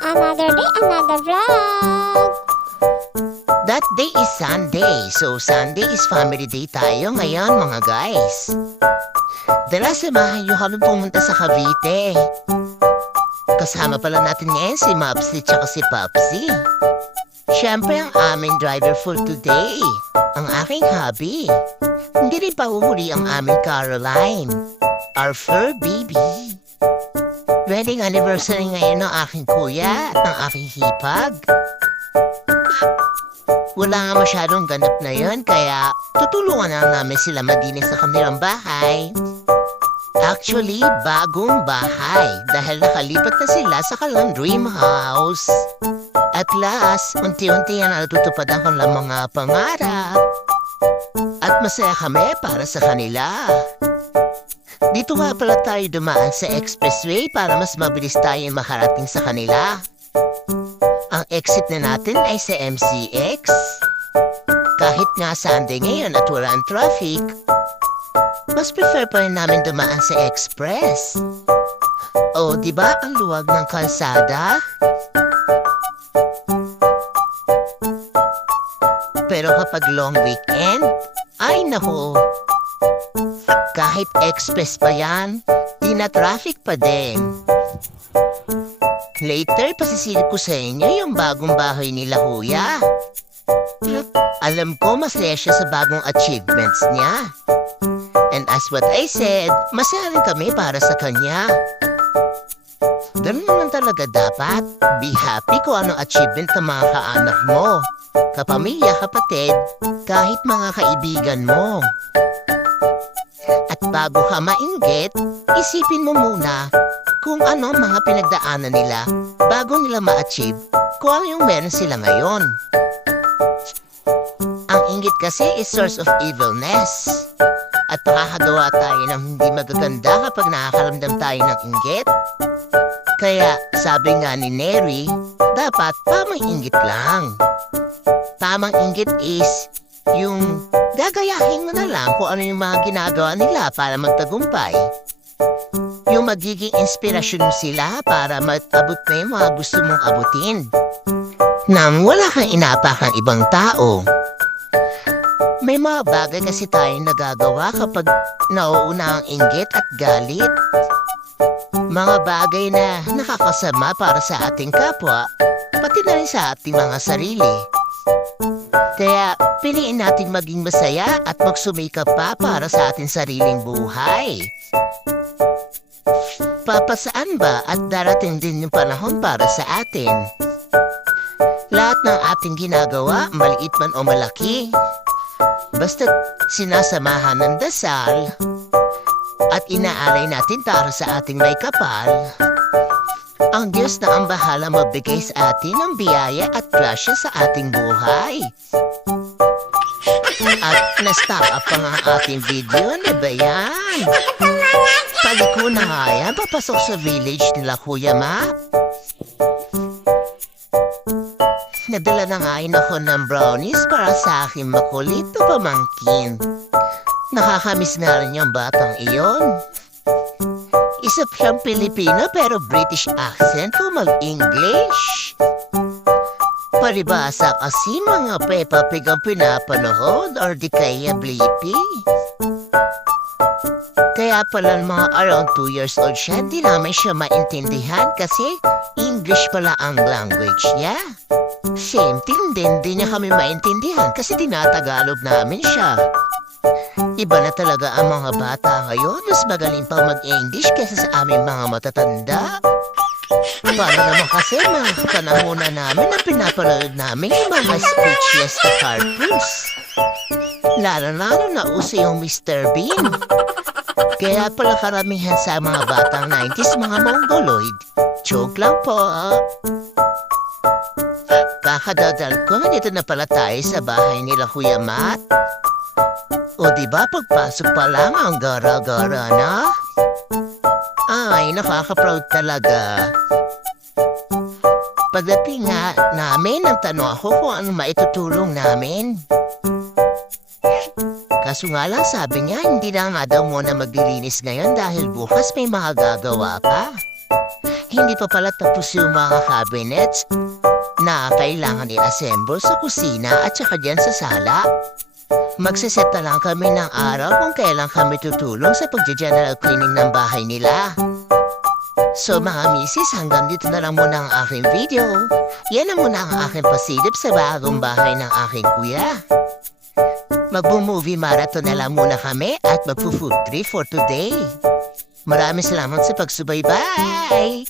Another day, another vlog. That day is Sunday, so Sunday is family day tayo ngayon mga guys. Dala samahan nyo kami pumunta sa Cavite. Kasama pala natin ngayon si Mopsy tsaka si Popsy. Siyempre ang aming driver for today, ang aking hubby. Hindi rin pahuhuli ang aming Caroline, our fur baby. Wedding anniversary ngayon ng aking kuya at ng aking hipag. Wala nga masyadong ganap na yun, kaya tutulungan na namin sila madinis sa kanilang bahay. Actually, bagong bahay dahil nakalipat na sila sa kanilang dream house. At last, unti-unti yan natutupad ang kanilang mga pangarap. At masaya kami para sa kanila. Dito nga pala tayo dumaan sa expressway para mas mabilis tayong makarating sa kanila. Ang exit na natin ay sa MCX. Kahit nga Sunday ngayon at wala ang traffic, mas prefer pa rin namin dumaan sa express. O, diba ang luwag ng kalsada? Pero kapag long weekend, ay naku, kahit express pa yan, di na traffic pa din. Later, pasisilip ko sa inyo yung bagong bahay nila kuya. Alam ko masaya siya sa bagong achievements niya. And as what I said, masaya rin kami para sa kanya. Ganun naman talaga dapat. Be happy kung anong achievement ng mga kaanak mo, kapamilya, kapatid, kahit mga kaibigan mo. At bago ka mainggit, isipin mo muna kung ano ang mga pinagdaanan nila bago nila ma-achieve kung ano yung meron sila ngayon. Ang inggit kasi is source of evilness. At makakagawa tayo ng hindi magaganda kapag nakakaramdam tayo ng inggit. Kaya sabi nga ni Neri, dapat tamang inggit lang. Tamang inggit is yung gagayahin mo na lang kung ano yung mga ginagawa nila para magtagumpay. Yung magiging inspirasyon mo sila para matabot na yung mga gusto mong abutin. Nang wala kang inapakang ibang tao. May mga bagay kasi tayong nagagawa kapag nauuna ang inggit at galit. Mga bagay na nakakasama para sa ating kapwa, pati na rin sa ating mga sarili. Kaya piliin natin maging masaya at magsumikap pa para sa ating sariling buhay. Papasaan ba at darating din yung panahon para sa atin? Lahat ng ating ginagawa, maliit man o malaki, basta't sinasamahan ng dasal at inaalay natin para sa ating may kapal, ang Diyos na ang bahala magbigay sa atin ng biyaya at grasya sa ating buhay. At na-stop up pa nga ang ating video, na ba yan? Paliko na nga yan, papasok sa village nila Kuya Map. Nadala na nga ako ng brownies para sa aking makulit na pamangkin. Nakakamiss nga rin yung batang iyon. Isa siyang Pilipino pero British accent kung mag-English. Palibasa kasi mga Peppa Pig ang pinapanood or di kaya Blippi. Kaya pala mga around 2 years old siya, di namin siya maintindihan kasi English pala ang language niya. Same thing din, di niya kami maintindihan kasi tinatagalog namin siya. Iba na talaga ang mga bata ngayon, mas magaling pa mag-English kaysa sa aming mga matatanda. Para naman kasi mga panahonan namin na pinapanood namin yung mga speechless na cartoons. Lalo-lalo na uso yung Mr. Bean. Kaya pala karamihan sa mga batang 90s mga mongoloid. Joke lang po. Kakadadal ko, dito na pala tayo sa bahay nila Kuya Matt. O diba pagpasok pa lang ang gara-gara na? Ay, nakaka-proud talaga. Pagdating nga namin, nagtanong ako kung ano maitutulong namin. Kaso nga lang sabi niya, hindi na nga daw muna maglilinis ngayon dahil bukas may mga gagawa pa. hindi pa pala tapos yung mga cabinets na kailangan i-assemble sa kusina at saka dyan sa sala. Magsiset na lang kami ng araw kung kailan kami tutulong sa pag-general cleaning ng bahay nila. So mga misis, hanggang dito na lang muna ang aking video. Yan na muna ang aking pasilip sa bagong bahay ng aking kuya. Magbo-movie marathon na lang muna kami at magpo-food trip for today. Maraming salamat sa pagsubaybay!